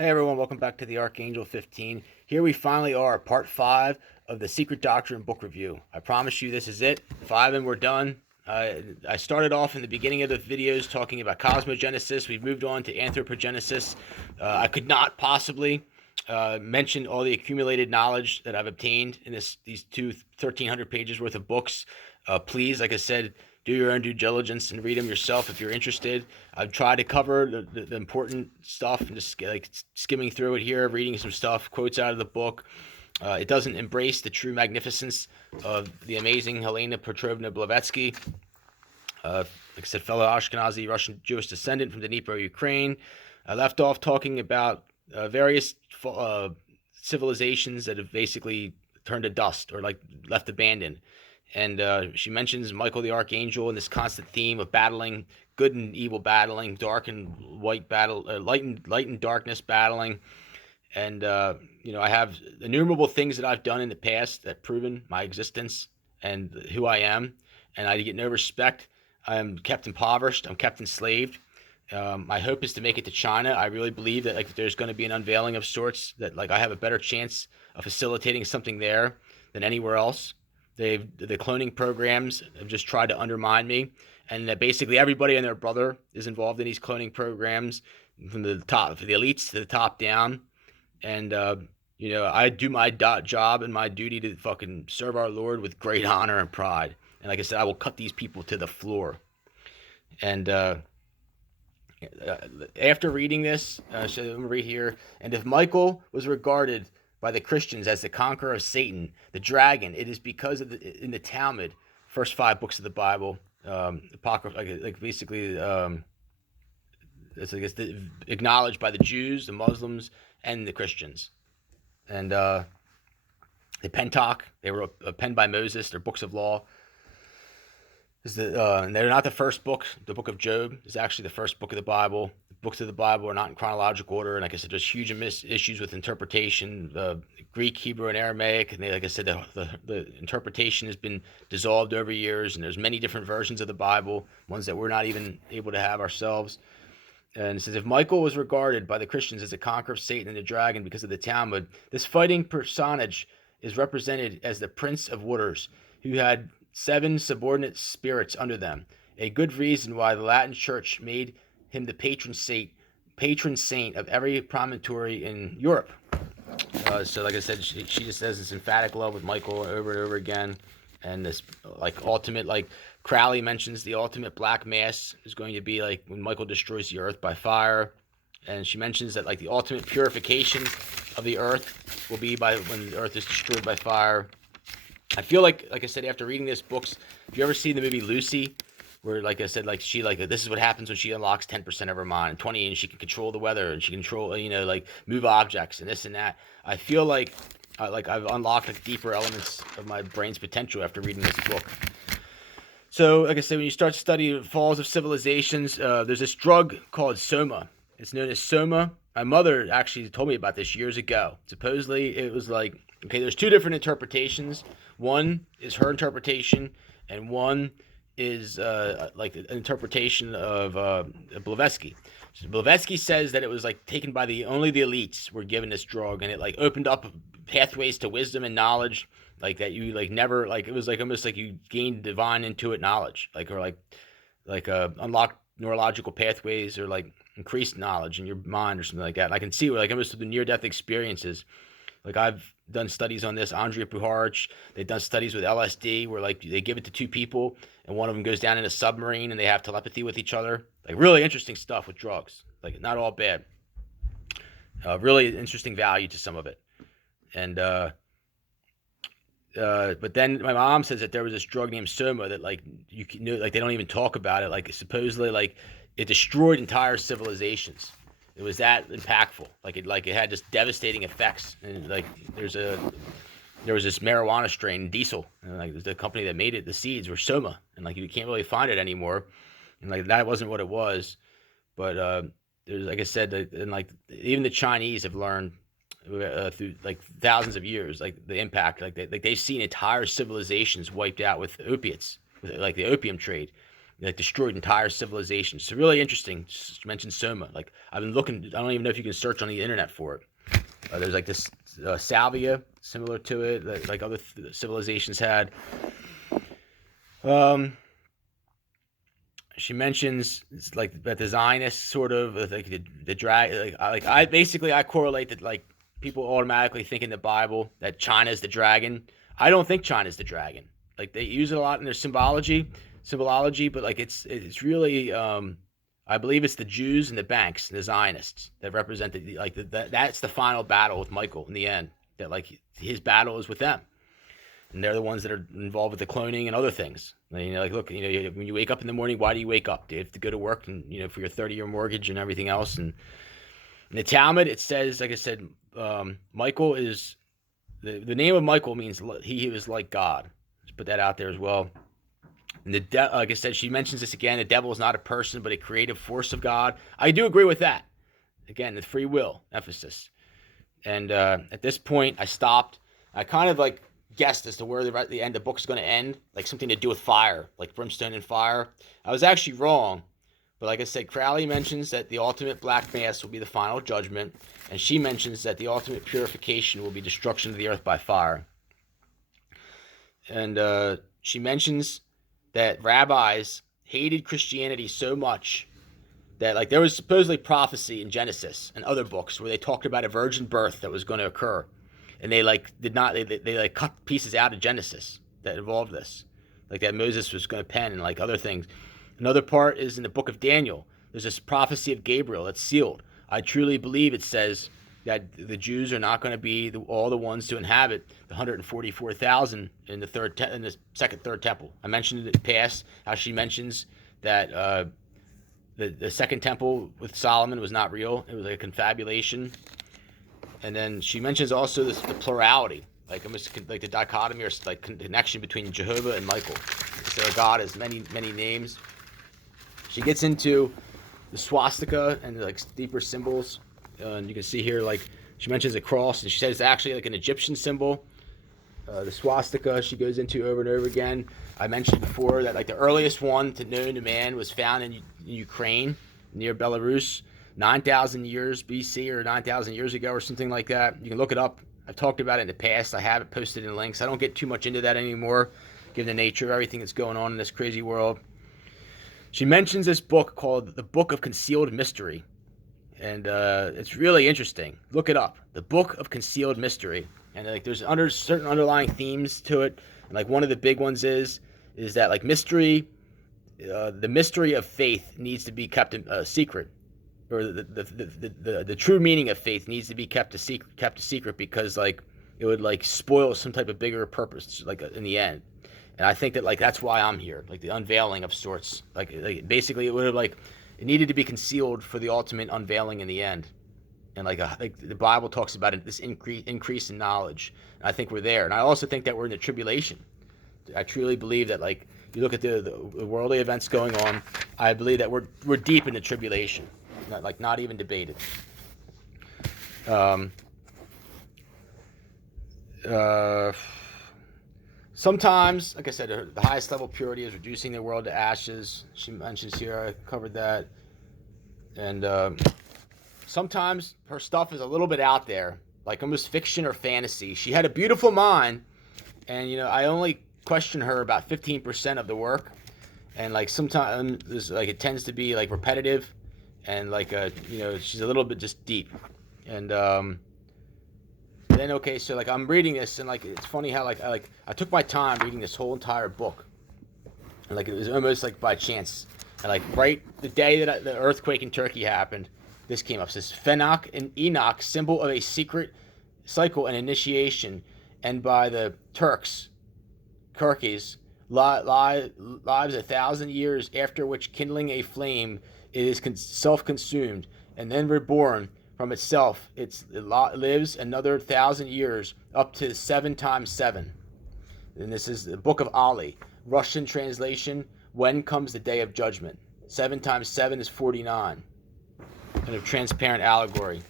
Hey everyone, welcome back to the Archangel 15. Here we finally are, part 5 of the Secret Doctrine book review. I promise you this is it. 5 and we're done. I started off in the beginning of the videos talking about cosmogenesis. We've moved on to anthropogenesis. I could not possibly mention all the accumulated knowledge that I've obtained in these 1,300 pages worth of books. Please, like I said, do your own due diligence and read them yourself if you're interested. I've tried to cover the important stuff and just like skimming through it here, reading some stuff, quotes out of the book. It doesn't embrace the true magnificence of the amazing Helena Petrovna Blavatsky, like I said, fellow Ashkenazi Russian Jewish descendant from Dnipro, Ukraine. I left off talking about various civilizations that have basically turned to dust or like left abandoned. And she mentions Michael the Archangel and this constant theme of battling, good and evil battling, dark and white battle, light and darkness battling. And I have innumerable things that I've done in the past that proven my existence and who I am, and I get no respect. I'm kept impoverished. I'm kept enslaved. My hope is to make it to China. I really believe that like there's going to be an unveiling of sorts. That like I have a better chance of facilitating something there than anywhere else. The cloning programs have just tried to undermine me, and that basically everybody and their brother is involved in these cloning programs, from the top, from the elites to the top down. And I do my job and my duty to fucking serve our Lord with great honor and pride. And like I said, I will cut these people to the floor. And after reading this, so I'm gonna read here. And if Michael was regarded by the Christians as the conqueror of Satan, the dragon, it is because of in the Talmud, first 5 books of the Bible, apocrypha, like basically, it's I guess acknowledged by the Jews, the Muslims, and the Christians. And the Pentateuch, they were penned by Moses. They're books of law. They're not the first book. The book of Job is actually the first book of the Bible. The books of the Bible are not in chronological order, and like I said, there's huge issues with interpretation, Greek, Hebrew, and Aramaic. And like I said, the interpretation has been dissolved over years, and there's many different versions of the Bible, ones that we're not even able to have ourselves. And it says, if Michael was regarded by the Christians as a conqueror of Satan and the dragon because of the Talmud, this fighting personage is represented as the Prince of Waters, who had 7 subordinate spirits under them. A good reason why the Latin Church made him the patron saint of every promontory in Europe. So like I said, she just says this emphatic love with Michael over and over again. And this like ultimate, like Crowley mentions the ultimate black mass is going to be like when Michael destroys the earth by fire. And she mentions that like the ultimate purification of the earth will be by when the earth is destroyed by fire. I feel like I said, after reading this books, if you ever seen the movie Lucy, where like I said, like she like this is what happens when she unlocks 10% of her mind, 20, and she can control the weather and she can control like move objects and this and that. I feel like I've unlocked like deeper elements of my brain's potential after reading this book. So like I said, when you start studying falls of civilizations, there's this drug called soma. It's known as soma. My mother actually told me about this years ago. Supposedly it was like, okay, there's 2 different interpretations. One is her interpretation, and one is like an interpretation of Blavatsky. So Blavatsky says that it was like taken by only the elites were given this drug, and it like opened up pathways to wisdom and knowledge, like that you like never like it was like almost like you gained divine intuit knowledge, like or like unlocked neurological pathways or like increased knowledge in your mind or something like that. And I can see where like almost the near death experiences. Like I've done studies on this. Andrea Puharich, they've done studies with LSD where like they give it to 2 people and one of them goes down in a submarine and they have telepathy with each other. Like really interesting stuff with drugs. Like not all bad. Really interesting value to some of it. And but then my mom says that there was this drug named soma that like you know like they don't even talk about it. Like supposedly like it destroyed entire civilizations. It was that impactful. Like it had just devastating effects. And like there was this marijuana strain, diesel, and like the company that made it, the seeds were soma, and like you can't really find it anymore. And like that wasn't what it was. But there's like I said, and like even the Chinese have learned through like thousands of years, like the impact, like they've seen entire civilizations wiped out with opiates, with like the opium trade. like destroyed entire civilizations. So really interesting. Just mentioned Soma. Like I've been looking. I don't even know if you can search on the internet for it. There's like this salvia similar to it, that, like other civilizations had. She mentions like that the Zionists sort of like the drag. Like I basically I correlate that like people automatically think in the Bible that China is the dragon. I don't think China is the dragon. Like they use it a lot in their symbology, but like it's really I believe it's the Jews and the banks, the Zionists that represent that's the final battle with Michael in the end. That like his battle is with them, and they're the ones that are involved with the cloning and other things. Like look, when you wake up in the morning, why do you wake up? Do you have to go to work and for your 30-year mortgage and everything else? And in the Talmud, it says, like I said, Michael is the name of Michael means he was like God. Let's put that out there as well. And like I said, she mentions this again. The devil is not a person, but a creative force of God. I do agree with that. Again, the free will emphasis. And at this point, I stopped. I kind of like guessed as to where the end of the book is going to end, like something to do with fire, like brimstone and fire. I was actually wrong, but like I said, Crowley mentions that the ultimate black mass will be the final judgment, and she mentions that the ultimate purification will be destruction of the earth by fire. And she mentions that rabbis hated Christianity so much that like there was supposedly prophecy in Genesis and other books where they talked about a virgin birth that was going to occur. And they like did not they like cut pieces out of Genesis that involved this, like that Moses was going to pen and like other things. Another part is in the book of Daniel. There's this prophecy of Gabriel that's sealed. I truly believe it says that the Jews are not going to be all the ones to inhabit the 144,000 in the second third temple. I mentioned in the past how she mentions that the second temple with Solomon was not real. It was like a confabulation. And then she mentions also the plurality, like almost like the dichotomy or like connection between Jehovah and Michael. So God has many names. She gets into the swastika and like deeper symbols, and you can see here like she mentions a cross, and she says it's actually like an Egyptian symbol. The swastika she goes into over and over again. I mentioned before that like the earliest one known to man was found in Ukraine near Belarus. 9,000 years BC or 9,000 years ago or something like that. You can look it up. I've talked about it in the past. I have it posted in links. I don't get too much into that anymore, given the nature of everything that's going on in this crazy world. She mentions this book called The Book of Concealed Mystery, and it's really interesting. Look it up. The Book of Concealed Mystery, and like there's certain underlying themes to it, and like one of the big ones is that like mystery, the mystery of faith needs to be kept secret. Or the true meaning of faith needs to be kept a secret because like it would like spoil some type of bigger purpose like in the end. And I think that like that's why I'm here, like the unveiling of sorts. Like basically it would have like it needed to be concealed for the ultimate unveiling in the end. And like the Bible talks about it, this increase in knowledge. And I think we're there. And I also think that we're in the tribulation. I truly believe that like you look at the worldly events going on, I believe that we're deep in the tribulation. Not even debated. Sometimes, like I said, the highest level purity is reducing the world to ashes. She mentions here, I covered that. And sometimes her stuff is a little bit out there, like almost fiction or fantasy. She had a beautiful mind, and I only question her about 15% of the work. And like sometimes like it tends to be like repetitive. And like she's a little bit just deep, and then okay, so like I'm reading this, and like it's funny how like I took my time reading this whole entire book, and like it was almost like by chance, and like right the day that the earthquake in Turkey happened, this came up. It says Fenach and Enoch, symbol of a secret cycle and initiation, and by the Turks, lives 1,000 years after which kindling a flame. It is self-consumed and then reborn from itself. It lives another 1,000 years up to 7 times 7. And this is the Book of Ali, Russian translation. When comes the day of judgment? 7 times 7 is 49. Kind of transparent allegory.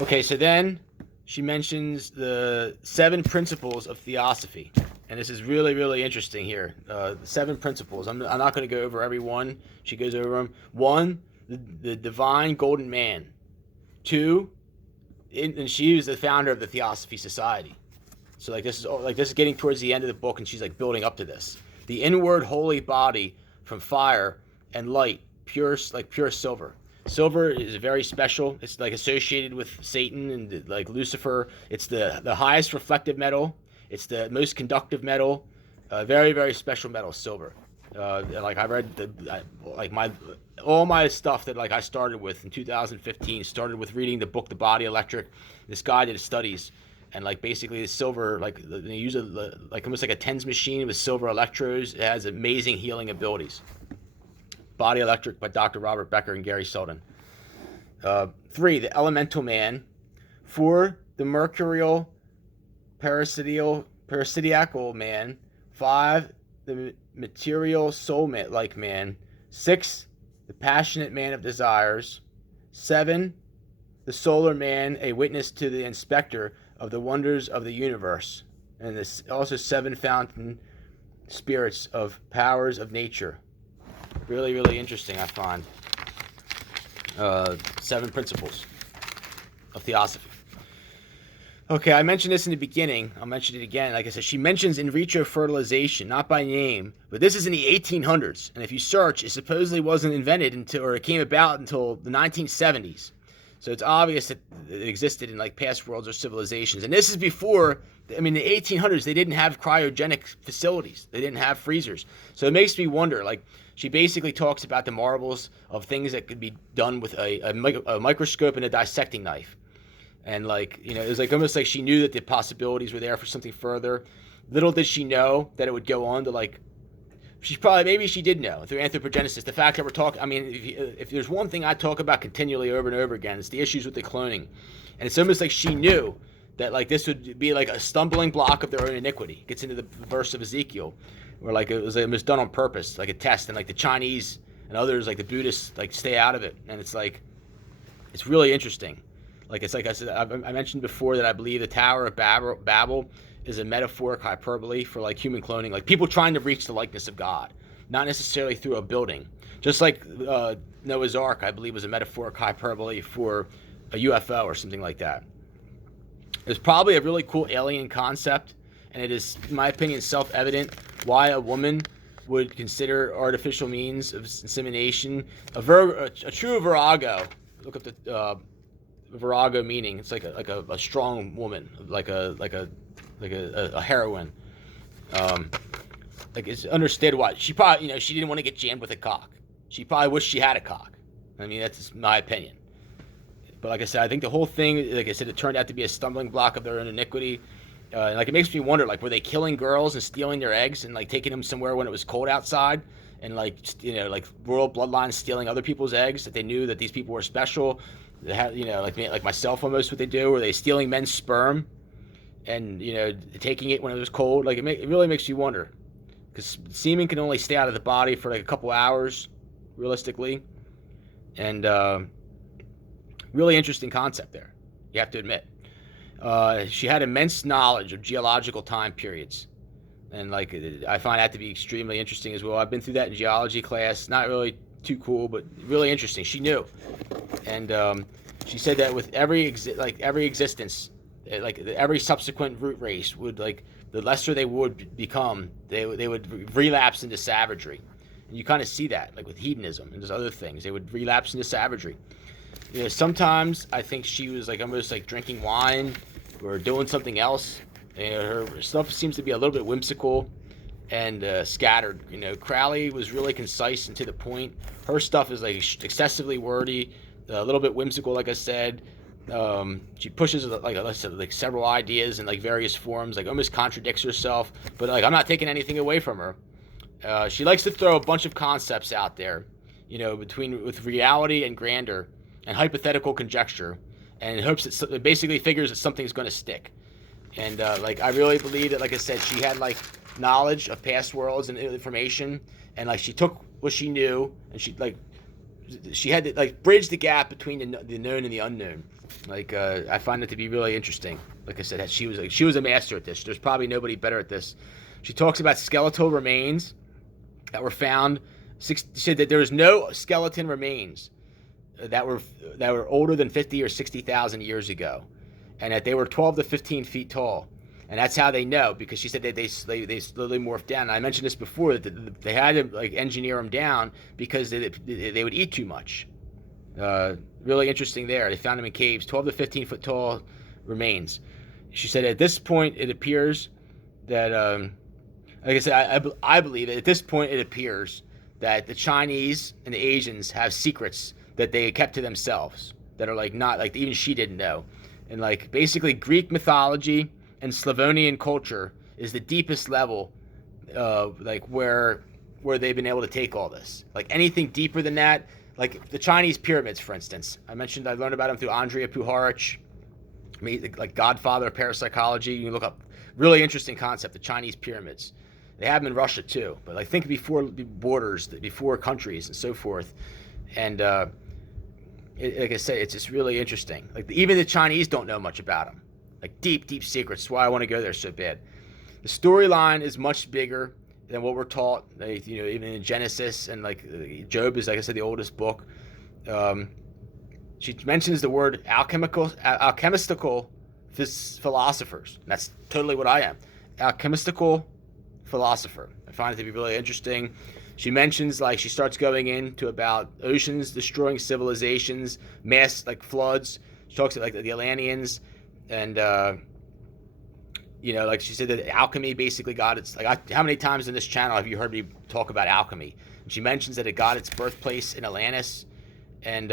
Okay, so then she mentions the 7 principles of theosophy. And this is really, really interesting here. The 7 principles. I'm not going to go over every one. She goes over them. 1, the divine golden man. 2, and she was the founder of the Theosophy Society. So this is getting towards the end of the book, and she's like building up to this. The inward holy body from fire and light, pure silver. Silver is very special. It's like associated with Satan and like Lucifer. It's the highest reflective metal. It's the most conductive metal. Very, very special metal, silver. Like I read all my stuff that like I started with in 2015 started with reading the book The Body Electric. This guy did studies, and like basically the silver, like they use it like almost like a TENS machine with silver electrodes. It has amazing healing abilities. Body Electric by Dr. Robert Becker and Gary Sullivan. 3, the elemental man. 4, the mercurial parasitical man. 5, the material soul-like man. 6, the passionate man of desires. 7, the solar man, a witness to the inspector of the wonders of the universe. And this also 7 fountain spirits of powers of nature. Really, really interesting, I find. 7 principles of theosophy. Okay, I mentioned this in the beginning. I'll mention it again. Like I said, she mentions in vitro fertilization, not by name, but this is in the 1800s. And if you search, it supposedly wasn't invented or it came about until the 1970s. So it's obvious that it existed in like past worlds or civilizations. And this is before, I mean, the 1800s, they didn't have cryogenic facilities. They didn't have freezers. So it makes me wonder, like, she basically talks about the marvels of things that could be done with a microscope and a dissecting knife. And like, you know, it was like almost like she knew that the possibilities were there for something further. Little did she know that it would go on to like, maybe she did know through anthropogenesis. The fact that we're talking, I mean, if there's one thing I talk about continually over and over again, it's the issues with the cloning. And it's almost like she knew that like this would be like a stumbling block of their own iniquity. It gets into the verse of Ezekiel where like it was done on purpose, like a test, and like the Chinese and others, like the Buddhists, like stay out of it. And it's like, it's really interesting. Like it's like I said, I mentioned before that I believe the Tower of Babel is a metaphoric hyperbole for like human cloning, like people trying to reach the likeness of God, not necessarily through a building. Just like Noah's Ark, I believe, was a metaphoric hyperbole for a UFO or something like that. It's probably a really cool alien concept, and it is, in my opinion, self-evident why a woman would consider artificial means of insemination a true virago. Look up the virago meaning. It's like a strong woman, like a heroine. Like it's understood why she probably, you know, she didn't want to get jammed with a cock. She probably wished she had a cock. I mean, that's my opinion. But like I said, I think the whole thing, like I said, it turned out to be a stumbling block of their own iniquity. Like it makes me wonder, like, were they killing girls and stealing their eggs and like taking them somewhere when it was cold outside, and like, you know, like royal bloodlines stealing other people's eggs that they knew that these people were special. They had, you know, like myself almost, what they do, were they stealing men's sperm and, you know, taking it when it was cold? Like it really makes you wonder, because semen can only stay out of the body for like a couple hours, realistically, and really interesting concept there, you have to admit. She had immense knowledge of geological time periods, and like I find that to be extremely interesting as well. I've been through that in geology class. Not really too cool, but really interesting. She knew, and she said that with every existence, like every subsequent root race would, like, the lesser they would become, they would relapse into savagery. And you kind of see that, like with hedonism and those other things, they would relapse into savagery. You know, sometimes I think she was like almost like drinking wine or doing something else. You know, her stuff seems to be a little bit whimsical and scattered. You know, Crowley was really concise and to the point. Her stuff is like excessively wordy, a little bit whimsical, like I said. She pushes like several ideas in like various forms, like almost contradicts herself. But like I'm not taking anything away from her. She likes to throw a bunch of concepts out there, you know, with reality and grandeur and hypothetical conjecture, and hopes that it basically figures that something's going to stick. And like I really believe that, like I said, she had like knowledge of past worlds and information, and like she took what she knew and she like she had to like bridge the gap between the known and the unknown. Like I find it to be really interesting. Like I said, she was a master at this. There's probably nobody better at this. She talks about skeletal remains that were found. She said that there was no skeleton remains that were older than 50 or 60,000 years ago, and that they were 12 to 15 feet tall. And that's how they know, because she said that they slowly morphed down. And I mentioned this before, that they had to like engineer them down because they would eat too much. Really interesting there. They found them in caves, 12 to 15 foot tall remains. She said at this point it appears that, like I said, I believe that at this point it appears that the Chinese and the Asians have secrets that they kept to themselves that are like not like even she didn't know. And like basically Greek mythology and Slavonian culture is the deepest level, like where they've been able to take all this. Like anything deeper than that, like the Chinese pyramids, for instance. I learned about them through Andrea Puharich, like godfather of parapsychology. You can look up, really interesting concept, the Chinese pyramids. They have them in Russia too, but like think before borders, before countries and so forth. And like I said, it's just really interesting. Like even the Chinese don't know much about them. Like deep secrets. That's why I want to go there so bad. The storyline is much bigger than what we're taught. Like, even in Genesis, and like Job is, like I said, the oldest book. She mentions the word alchemistical philosophers. And that's totally what I am. Alchemistical philosopher. I find it to be really interesting. She mentions, like, she starts going into about oceans destroying civilizations, mass like floods. She talks about like the Atlanteans. And like she said that alchemy basically got its, like, how many times in this channel have you heard me talk about alchemy? And she mentions that it got its birthplace in Atlantis, and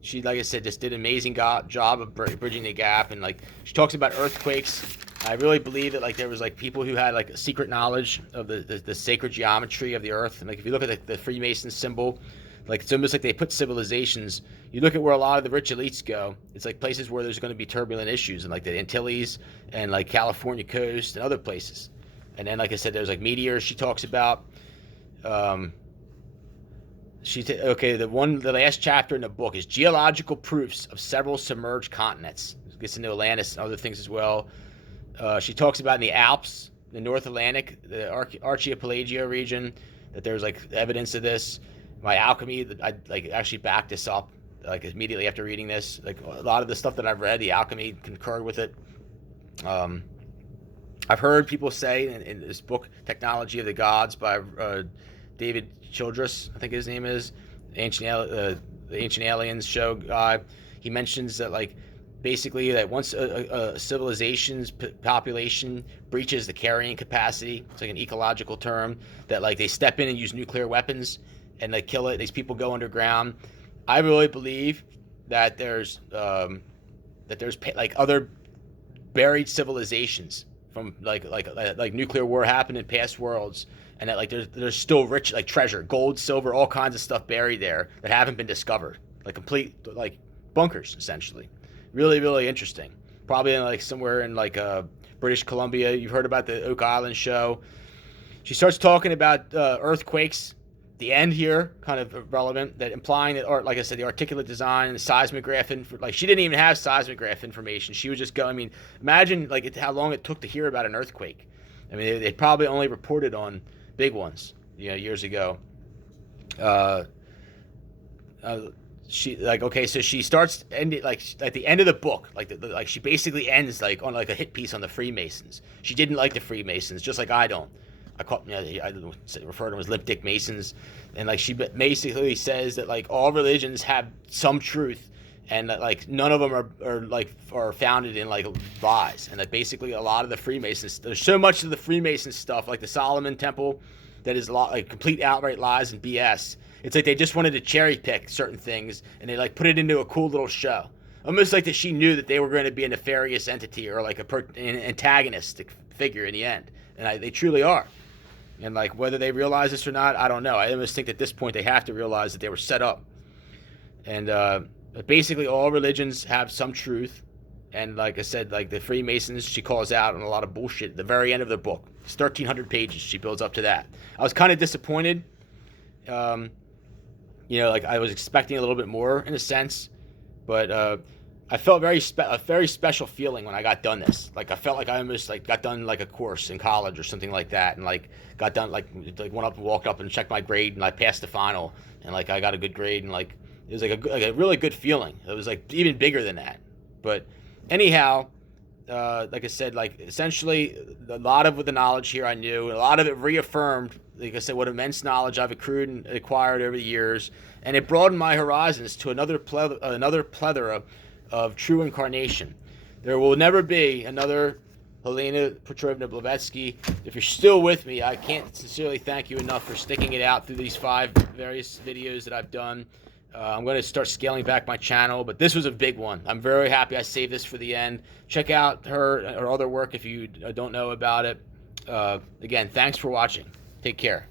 she, like I said, just did an amazing job of bridging the gap. And like she talks about earthquakes. I really believe that like there was like people who had like a secret knowledge of the sacred geometry of the earth. And like if you look at the Freemason symbol, like it's almost like they put civilizations. You look at where a lot of the rich elites go. It's like places where there's going to be turbulent issues, and like the Antilles and like California coast and other places. And then, like I said, there's like meteors she talks about. The last chapter in the book is geological proofs of several submerged continents. It gets into Atlantis and other things as well. She talks about in the Alps, the North Atlantic, the Archipelago region, that there's like evidence of this. My alchemy, I like actually backed this up like immediately after reading this. Like a lot of the stuff that I've read, the alchemy concurred with it. I've heard people say in this book, Technology of the Gods by David Childress, I think his name is, the Ancient Aliens show guy. He mentions that like basically that once a civilization's population breaches the carrying capacity, it's like an ecological term, that like they step in and use nuclear weapons and they kill it. These people go underground. I really believe that there's like other buried civilizations from like nuclear war happened in past worlds, and that like there's still rich like treasure, gold, silver, all kinds of stuff buried there that haven't been discovered, like complete like bunkers essentially. Really interesting. Probably in like somewhere in like British Columbia. You've heard about the Oak Island show. She starts talking about earthquakes. The end here, kind of relevant, that implying that, or like I said, the articulate design, the seismograph, like she didn't even have seismograph information. She was just going. I mean, imagine like how long it took to hear about an earthquake. I mean, they probably only reported on big ones, years ago. She like okay, so she starts ending like at the end of the book, like she basically ends like on like a hit piece on the Freemasons. She didn't like the Freemasons, just like I don't. I refer to them as lip dick Masons, and like she basically says that like all religions have some truth, and that like none of them are founded in like lies, and that basically a lot of the Freemasons, there's so much of the Freemason stuff like the Solomon Temple that is like complete outright lies and BS. It's like they just wanted to cherry pick certain things and they like put it into a cool little show, almost like that she knew that they were going to be a nefarious entity or like an antagonistic figure in the end, and they truly are. And like whether they realize this or not, I don't know. I almost think at this point they have to realize that they were set up. And basically all religions have some truth. And like I said, like the Freemasons, she calls out on a lot of bullshit at the very end of the book. It's 1,300 pages. She builds up to that. I was kind of disappointed You know, like I was expecting a little bit more in a sense, but I felt a very special feeling when I got done this. Like I felt like I almost like got done like a course in college or something like that, and like got done like went up and walked up and checked my grade and I passed the final and like I got a good grade and like it was like a really good feeling. It was like even bigger than that. But anyhow, like I said, like essentially a lot of the knowledge here I knew, a lot of it reaffirmed, like I said, what immense knowledge I've accrued and acquired over the years, and it broadened my horizons to another plethora of true incarnation. There will never be another Helena Petrovna Blavatsky. If you're still with me, I can't sincerely thank you enough for sticking it out through these 5 various videos that I've done. I'm going to start scaling back my channel, but this was a big one. I'm very happy I saved this for the end. Check out her other work if you don't know about it. Again, thanks for watching. Take care.